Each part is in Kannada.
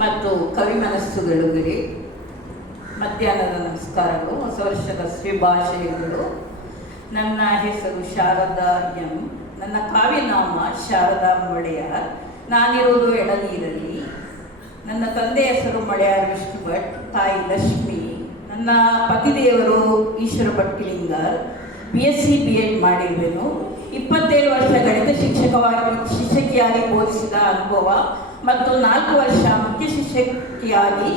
ಮತ್ತು ಕವಿ ಮನಸ್ಸುಗಳಿಗೆ ಮಧ್ಯಾಹ್ನದ ನಮಸ್ಕಾರಗಳು, ಹೊಸ ವರ್ಷದ ಶುಭಾಶಯಗಳು. ನನ್ನ ಹೆಸರು ಶಾರದಾ ಎಂ. ನನ್ನ ಕಾವ್ಯನಾಮ ಶಾರದಾ ಮಳೆಯಾರ್. ನಾನಿರೋದು ಎಳನೀರಲ್ಲಿ. ನನ್ನ ತಂದೆ ಹೆಸರು ಮಳೆಯಾರ್ ವಿಷ್ಣು ಭಟ್, ತಾಯಿ ಲಕ್ಷ್ಮಿ. ನನ್ನ ಪತಿದೇವರು ಈಶ್ವರ ಭಟ್ಲಿಂಗರ್. BSc BEd ಮಾಡಿರುವೆನು. 27 ವರ್ಷಗಳಿಂದ ಶಿಕ್ಷಕಿಯಾಗಿ ಬೋಧಿಸಿದ ಅನುಭವ ಮತ್ತು 4 ವರ್ಷ ಮುಖ್ಯ ಶಿಕ್ಷಕಿಯಾಗಿ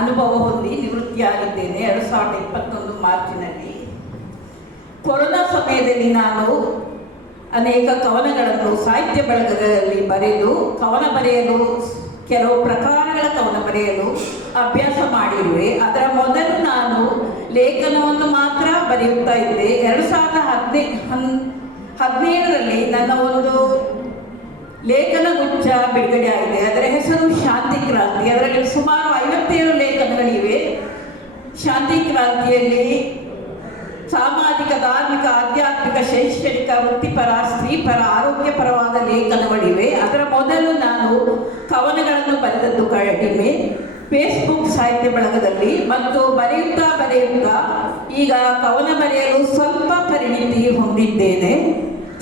ಅನುಭವ ಹೊಂದಿ ನಿವೃತ್ತಿಯಾಗಿದ್ದೇನೆ 2021 ಮಾರ್ಚಿನಲ್ಲಿ. ಕೊರೋನಾ ಸಮಯದಲ್ಲಿ ನಾನು ಅನೇಕ ಕವನಗಳನ್ನು ಸಾಹಿತ್ಯ ಬಳಗದಲ್ಲಿ ಬರೆದು ಕೆಲವು ಪ್ರಕಾರಗಳ ಕವನ ಬರೆಯಲು ಅಭ್ಯಾಸ ಮಾಡಿರುವೆ. ಅದರ ಮೊದಲು ನಾನು ಲೇಖನವನ್ನು ಮಾತ್ರ ಬರೆಯುತ್ತಾ ಇದ್ದೆ. 2017ರಲ್ಲಿ ನನ್ನ ಒಂದು ಲೇಖನ ಗುಚ್ಛ ಬಿಡುಗಡೆ ಆಗಿದೆ. ಅದರ ಹೆಸರು ಶಾಂತಿ ಕ್ರಾಂತಿ. ಅದರಲ್ಲಿ ಸುಮಾರು 57 ಲೇಖನಗಳಿವೆ. ಶಾಂತಿ ಕ್ರಾಂತಿಯಲ್ಲಿ ಸಾಮಾಜಿಕ, ಧಾರ್ಮಿಕ, ಆಧ್ಯಾತ್ಮಿಕ, ಶೈಕ್ಷಣಿಕ, ವೃತ್ತಿಪರ, ಸ್ತ್ರೀಪರ, ಆರೋಗ್ಯಪರವಾದ ಲೇಖನಗಳಿವೆ. ಅದರ ಮೊದಲು ನಾನು ಕವನಗಳನ್ನು ಬರೆದದ್ದು ಕಡಿಮೆ ಫೇಸ್ಬುಕ್ ಸಾಹಿತ್ಯ ಬಳಗದಲ್ಲಿ, ಮತ್ತು ಬರೆಯುತ್ತಾ ಈಗ ಕವನ ಬರೆಯಲು ಸ್ವಲ್ಪ ಪರಿಣಿತಿ ಹೊಂದಿದ್ದೇನೆ.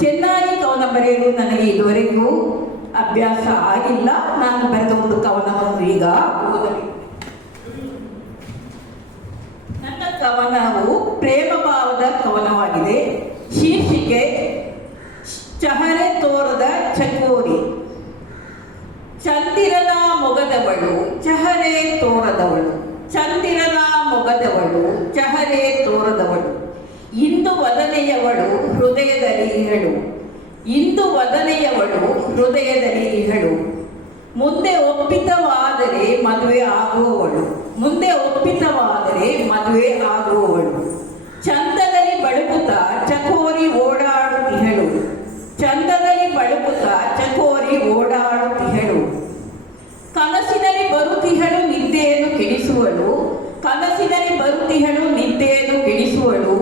ಚೆನ್ನಾಗಿ ಕವನ ಬರೆಯಲು ನನಗೆ ಇದುವರೆಗೂ ಅಭ್ಯಾಸ ಆಗಿಲ್ಲ. ನಾನು ಬರೆದ ಒಂದು ಕವನವನ್ನು ಈಗ ಓದಲಿ. ನನ್ನ ಕವನವು ಪ್ರೇಮ ಭಾವದ ಕವನವಾಗಿದೆ. ಶೀರ್ಷಿಕೆ ಚಹರೆ ತೋರದ ಚಕೋರಿ. ಚಂದಿರನ ಮೊಗದವಳು ಚಹರೆ ತೋರದವಳು, ಚಂದಿರನ ಮೊಗದವಳು ಚಹರೆ ತೋರದವಳು, ಇಂದು ವದನೆಯವಳು ಹೃದಯದಲ್ಲಿ ಇಹಳು, ಇಂದು ವದನೆಯವಳು ಹೃದಯದಲ್ಲಿ ಇಹಳು, ಮುಂದೆ ಒಪ್ಪಿತವಾದರೆ ಮದುವೆ ಆಗುವವಳು, ಮುಂದೆ ಒಪ್ಪಿತವಾದರೆ ಮದುವೆ ಆಗುವವಳು, ಚಂದದಲ್ಲಿ ಬಳುಕುತ್ತಾ ಚಕೋರಿ ಓಡಾಡುತ್ತಿಹಳು, ಚಂದದಲ್ಲಿ ಬಳುಕುತ್ತಾ ಚಕೋರಿ ಓಡಾಡುತ್ತಿಹಳು, ಕನಸಿನಲ್ಲಿ ಬರುತ್ತಿಹಳು ನಿದ್ದೆಯನ್ನು ಕೆಡಿಸುವಳು, ಕನಸಿನಲ್ಲಿ ಬರುತ್ತಿಹಳು ನಿದ್ದೆಯನ್ನು ಕೆಡಿಸುವಳು,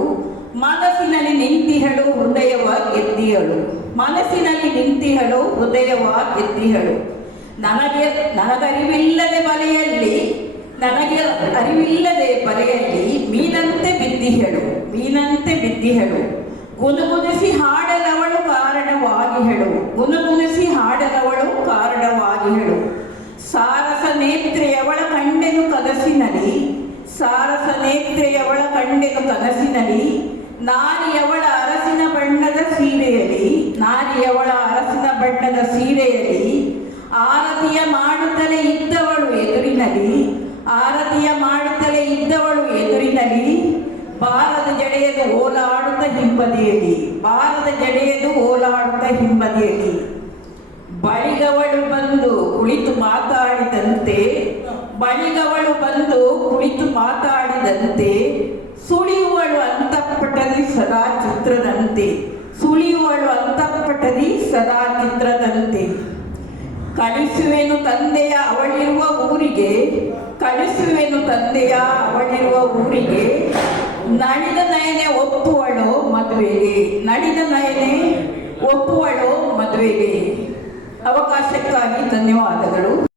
ಮನಸ್ಸಿನಲ್ಲಿ ನಿಂತಿಹಳು ಹೃದಯವ ಗೆದ್ದಿಹಳು, ಮನಸ್ಸಿನಲ್ಲಿ ನಿಂತಿಹಳು ಹೃದಯವ ಗೆದ್ದಿಹಳು, ನನಗರಿವಿಲ್ಲದೆ ಬಲೆಯಲ್ಲಿ ಮೀನಂತೆ ಬಿದ್ದಿಹಳು, ಮೀನಂತೆ ಬಿದ್ದಿಹಳು, ಗುನುಗುನಿಸಿ ಹಾಡಲವಳು ಕಾರಣವಾಗಿಹಳು, ಗುನುಗುನಿಸಿ ಹಾಡಲವಳು ಕಾರಣವಾಗಿಹಳು, ಸಾರಸ ನೇತ್ರೆಯವಳ ಕಂಡೆನು ಕನಸಿನಲಿ, ಸಾರಸ ನೇತ್ರೆಯವಳ ಕಂಡೆನು ಕನಸಿನಲಿ, ನಾರಿಯವಳ ಅರಸಿನ ಬಣ್ಣದ ಸೀರೆಯಲಿ, ನಾರಿಯವಳ ಅರಸಿನ ಬಣ್ಣದ ಸೀರೆಯಲಿ, ಆರತಿಯ ಮಾಡುತ್ತಲೇ ಇದ್ದವಳು ಎದುರಿನಲಿ, ಆರತಿಯ ಮಾಡುತ್ತಲೇ ಇದ್ದವಳು ಎದುರಿನಲಿ, ಬಾರದ ಜಡೆಯದು ಓಲಾಡುತ್ತ ಹಿಂಬದಿಯಲಿ, ಬಾರದ ಜಡೆಯದು ಓಲಾಡುತ್ತ ಹಿಂಬದಿಯಲಿ, ಬಳಿಗವಳು ಬಂದು ಕುಳಿತು ಮಾತಾಡಿದಂತೆ, ಬಳಿಗವಳು ಬಂದು ಕುಳಿತು ಮಾತಾಡಿದಂತೆ, ಸುಳಿಯುವಳು ಅಂತಃಪಟದಿ ಸದಾ ಚಿತ್ರದಂತೆ, ಸುಳಿಯುವಳು ಅಂತಃಪಟದಿ ಸದಾ ಚಿತ್ರದಂತೆ, ಕಳಿಸುವೆನು ತಂದೆಯ ಅವಳಿರುವ ಊರಿಗೆ, ಕಳಿಸುವೆನು ತಂದೆಯ ಅವಳಿರುವ ಊರಿಗೆ, ನಳಿದ ನಯನೆ ಒಪ್ಪುವಳು ಮದುವೆಗೆ, ನಳಿದ ನಯನೆ ಒಪ್ಪುವಳು ಮದುವೆಗೆ. ಅವಕಾಶಕ್ಕಾಗಿ ಧನ್ಯವಾದಗಳು.